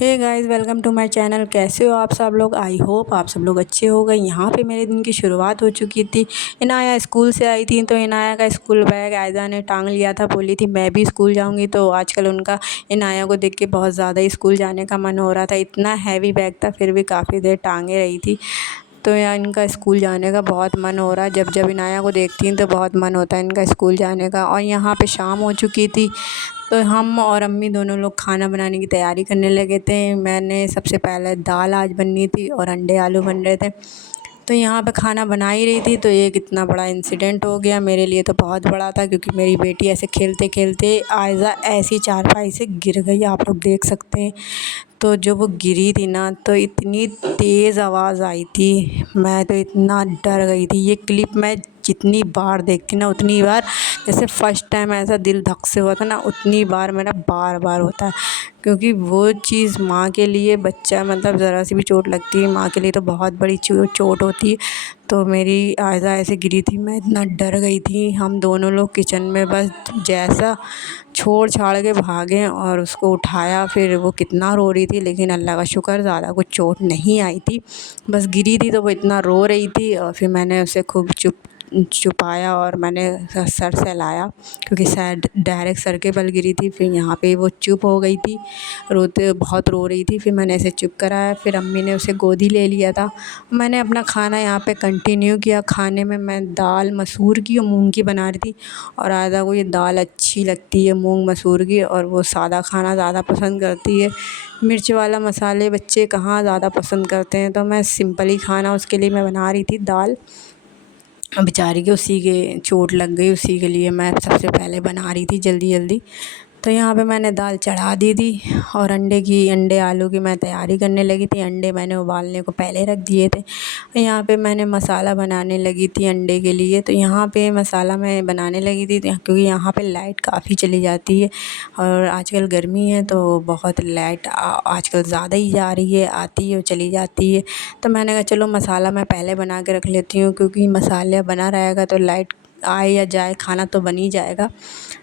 Hey guys, welcome to my channel. कैसे हो आप सब लोग? आई होप आप सब लोग अच्छे हो गए। यहाँ पे मेरे दिन की शुरुआत हो चुकी थी। इनाया स्कूल से आई थी तो इनाया का स्कूल बैग आयजा ने टांग लिया था। बोली थी मैं भी स्कूल जाऊँगी। तो आजकल उनका इनाया को देख के बहुत ज़्यादा ही स्कूल जाने का मन हो रहा था। इतना हैवी बैग था फिर भी काफ़ी देर टांगे रही थी। तो यहाँ इनका स्कूल जाने का बहुत मन हो रहा है। जब जब इनाया को देखती हूँ तो बहुत मन होता है इनका स्कूल जाने का। और यहाँ पे शाम हो चुकी थी तो हम और अम्मी दोनों लोग खाना बनाने की तैयारी करने लगे थे। मैंने सबसे पहले दाल आज बननी थी और अंडे आलू बन रहे थे। तो यहाँ पे खाना बना ही रही थी तो एक इतना बड़ा इंसिडेंट हो गया। मेरे लिए तो बहुत बड़ा था क्योंकि मेरी बेटी ऐसे खेलते खेलते आयज़ा ऐसी चारपाई से गिर गई, आप लोग देख सकते हैं। तो जब वो गिरी थी ना तो इतनी तेज़ आवाज़ आई थी, मैं तो इतना डर गई थी। ये क्लिप मैं जितनी बार देखती ना उतनी बार, जैसे फ़र्स्ट टाइम ऐसा दिल धक से हुआ था ना उतनी बार मेरा बार बार होता है। क्योंकि वो चीज़ माँ के लिए बच्चा मतलब ज़रा सी भी चोट लगती है माँ के लिए तो बहुत बड़ी चोट होती है। तो मेरी आयज़ा ऐसे गिरी थी, मैं इतना डर गई थी। हम दोनों लोग किचन में बस जैसा छोड़ छाड़ के भागे और उसको उठाया। फिर वो कितना रो रही थी लेकिन अल्लाह का शुक्र ज़्यादा कुछ चोट नहीं आई थी। बस गिरी थी तो वो इतना रो रही थी और फिर मैंने उसे खूब छुपाया और मैंने सर सहलाया क्योंकि शायद डायरेक्ट सर के बल गिरी थी। फिर यहाँ पे वो चुप हो गई थी, रोते बहुत रो रही थी। फिर मैंने इसे चुप कराया। फिर अम्मी ने उसे गोदी ले लिया था। मैंने अपना खाना यहाँ पे कंटिन्यू किया। खाने में मैं दाल मसूर की और मूंग की बना रही थी और आयज़ा को ये दाल अच्छी लगती है मूंग मसूर की, और वो सादा खाना ज़्यादा पसंद करती है। मिर्च वाला मसाले बच्चे कहाँ ज़्यादा पसंद करते हैं, तो मैं सिंपल ही खाना उसके लिए मैं बना रही थी। दाल बेचारी के उसी के चोट लग गई, उसी के लिए मैं सबसे पहले बना रही थी जल्दी जल्दी। तो यहाँ पे मैंने दाल चढ़ा दी थी और अंडे आलू की मैं तैयारी करने लगी थी। अंडे मैंने उबालने को पहले रख दिए थे। यहाँ पे मैंने मसाला बनाने लगी थी अंडे के लिए। तो यहाँ पे मसाला मैं बनाने लगी थी क्योंकि यहाँ पे लाइट काफ़ी चली जाती है और आजकल गर्मी है तो बहुत लाइट आजकल ज़्यादा ही जा रही है, आती है और चली जाती है। तो मैंने कहा चलो मसाला मैं पहले बना के रख लेती हूँ क्योंकि मसाला बना रहेगा तो लाइट आए या जाए खाना तो बन ही जाएगा।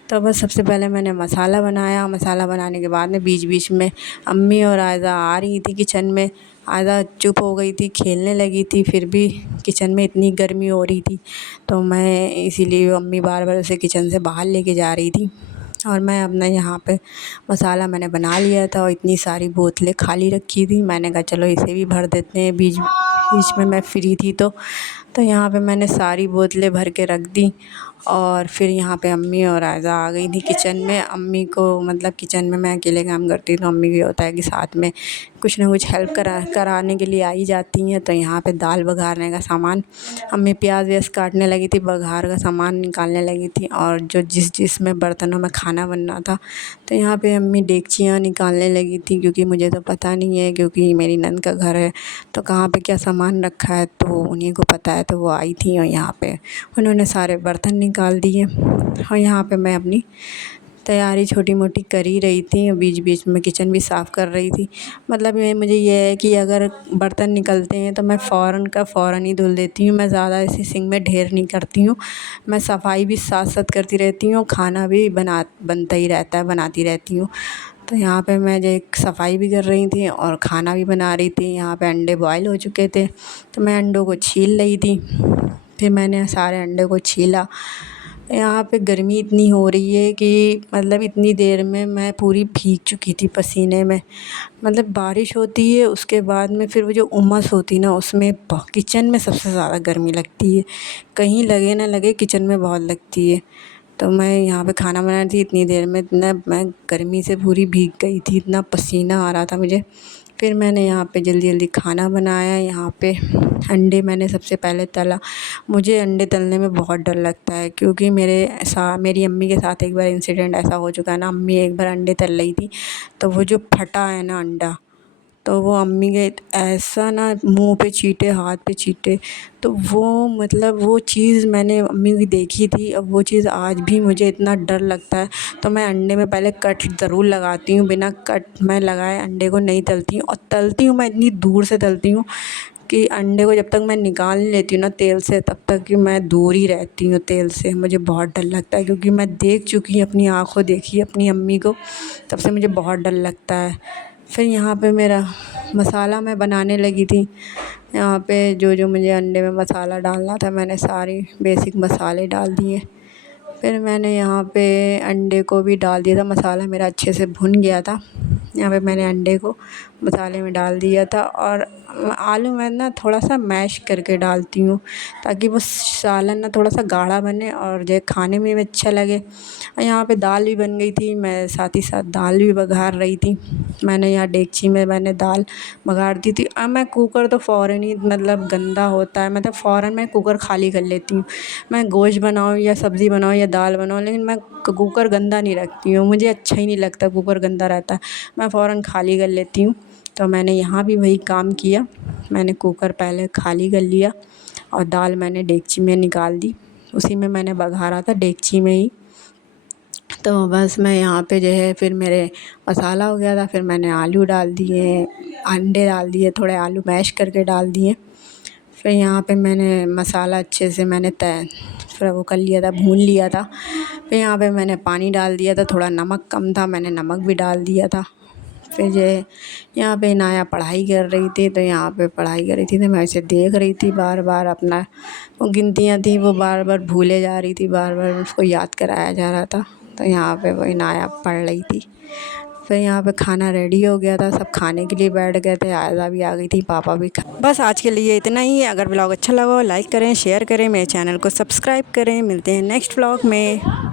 तो बस सबसे पहले मैंने मसाला बनाया। मसाला बनाने के बाद में बीच बीच में अम्मी और आयज़ा आ रही थी किचन में। आयज़ा चुप हो गई थी, खेलने लगी थी, फिर भी किचन में इतनी गर्मी हो रही थी तो मैं इसीलिए अम्मी बार बार उसे किचन से बाहर लेके जा रही थी। और मैं अपना यहाँ पे मसाला मैंने बना लिया था और इतनी सारी बोतलें खाली रखी थी। मैंने कहा चलो इसे भी भर देते हैं, बीच बीच में मैं फ्री थी तो यहाँ पे मैंने सारी बोतलें भर के रख दी। और फिर यहाँ पे अम्मी और आयज़ा आ गई थी किचन में। अम्मी को मतलब किचन में मैं अकेले काम करती हूँ तो अम्मी को ये होता है कि साथ में कुछ ना कुछ हेल्प कराने के लिए आ ही जाती हैं। तो यहाँ पे दाल बघारने का सामान अम्मी प्याज व्याज काटने लगी थी, बघार का सामान निकालने लगी थी और जो जिस में बर्तनों में खाना बनना था तो यहाँ पे अम्मी डेगचियाँ निकालने लगी थी क्योंकि मुझे तो पता नहीं है, क्योंकि मेरी नंद का घर है तो कहाँ पे क्या सामान रखा है तो उन्हीं को पता है। तो वो आई थी और यहाँ पे उन्होंने सारे बर्तन निकाल दिए और यहाँ पे मैं अपनी तैयारी छोटी मोटी कर ही रही थी और बीच बीच में किचन भी साफ़ कर रही थी। मतलब ये मुझे ये है कि अगर बर्तन निकलते हैं तो मैं फ़ौरन का फ़ौरन ही धुल देती हूँ। मैं ज़्यादा ऐसे सिंक में ढेर नहीं करती हूँ। मैं सफाई भी साथ साथ करती रहती हूँ, खाना भी बनता ही रहता है, बनाती रहती हूँ। तो यहाँ पे मैं जो एक सफाई भी कर रही थी और खाना भी बना रही थी। यहाँ पे अंडे बॉयल हो चुके थे तो मैं अंडों को छील रही थी। फिर मैंने सारे अंडे को छीला। यहाँ पे गर्मी इतनी हो रही है कि मतलब इतनी देर में मैं पूरी भीग चुकी थी पसीने में। मतलब बारिश होती है उसके बाद में फिर वो जो उमस होती है ना उसमें किचन में सबसे ज़्यादा गर्मी लगती है, कहीं लगे ना लगे किचन में बहुत लगती है। तो मैं यहाँ पे खाना बना रही थी, इतनी देर में इतना मैं गर्मी से पूरी भीग गई थी, इतना पसीना आ रहा था मुझे। फिर मैंने यहाँ पे जल्दी जल्दी खाना बनाया। यहाँ पे अंडे मैंने सबसे पहले तला। मुझे अंडे तलने में बहुत डर लगता है क्योंकि मेरी अम्मी के साथ एक बार इंसिडेंट ऐसा हो चुका है ना। अम्मी एक बार अंडे तल रही थी तो वो जो फटा है ना अंडा, तो वो अम्मी के ऐसा ना मुंह पे छींटे, हाथ पे छींटे। तो वो मतलब वो चीज़ मैंने अम्मी की देखी थी। अब वो चीज़ आज भी मुझे इतना डर लगता है तो मैं अंडे में पहले कट ज़रूर लगाती हूँ, बिना कट मैं लगाए अंडे को नहीं तलती हूँ। और तलती हूँ मैं इतनी दूर से तलती हूँ कि अंडे को जब तक मैं निकाल नहीं लेती हूँ ना तेल से तब तक कि मैं दूर ही रहती हूँ तेल से। मुझे बहुत डर लगता है क्योंकि मैं देख चुकी हूँ, अपनी आँखों देखी अपनी अम्मी को, तब से मुझे बहुत डर लगता है। फिर यहाँ पे मेरा मसाला मैं बनाने लगी थी। यहाँ पे जो जो मुझे अंडे में मसाला डालना था मैंने सारे बेसिक मसाले डाल दिए। फिर मैंने यहाँ पे अंडे को भी डाल दिया था, मसाला मेरा अच्छे से भुन गया था। यहाँ पे मैंने अंडे को मसाले में डाल दिया था और आलू मैं ना थोड़ा सा मैश करके डालती हूँ ताकि वो सालन ना थोड़ा सा गाढ़ा बने और जो खाने में भी अच्छा लगे। और यहाँ पे दाल भी बन गई थी, मैं साथ ही साथ दाल भी बघार रही थी। मैंने यहाँ डेगची में मैंने दाल बघार दी थी। अब मैं कुकर तो फ़ौरन ही मतलब गंदा होता है, मतलब फ़ौरन मैं कुकर खाली कर लेती हूँ। मैं गोश्त बनाऊँ या सब्ज़ी बनाऊँ या दाल बनाऊँ, लेकिन मैं कुकर गंदा नहीं रखती हूँ, मुझे अच्छा ही नहीं लगता कुकर गंदा रहता है। मैं फ़ौरन खाली कर लेती हूँ। तो मैंने यहाँ भी वही काम किया, मैंने कुकर पहले खाली कर लिया और दाल मैंने डेगची में निकाल दी। उसी में मैंने बघारा था डेगची में ही। तो बस मैं यहाँ पे जो है फिर मेरे मसाला हो गया था, फिर मैंने आलू डाल दिए, अंडे डाल दिए, थोड़े आलू मैश करके डाल दिए। फिर यहाँ पे मैंने मसाला अच्छे से मैंने फिर वो कर लिया था, भून लिया था। फिर यहाँ पे मैंने पानी डाल दिया था, थोड़ा नमक कम था, मैंने नमक भी डाल दिया था। फिर जो है यहाँ पे इनाया पढ़ाई कर रही थी, तो यहाँ पे पढ़ाई कर रही थी तो मैं ऐसे देख रही थी, बार बार अपना वो गिनतियाँ थी वो बार बार भूले जा रही थी, बार बार उसको याद कराया जा रहा था। तो यहाँ पे वो इनाया पढ़ रही थी। फिर यहाँ पे खाना रेडी हो गया था, सब खाने के लिए बैठ गए थे, आयदा भी आ गई थी, पापा भी बस आज के लिए इतना ही। अगर ब्लॉग अच्छा लगा हो लाइक करें, शेयर करें, मेरे चैनल को सब्सक्राइब करें। मिलते हैं नेक्स्ट ब्लॉग में।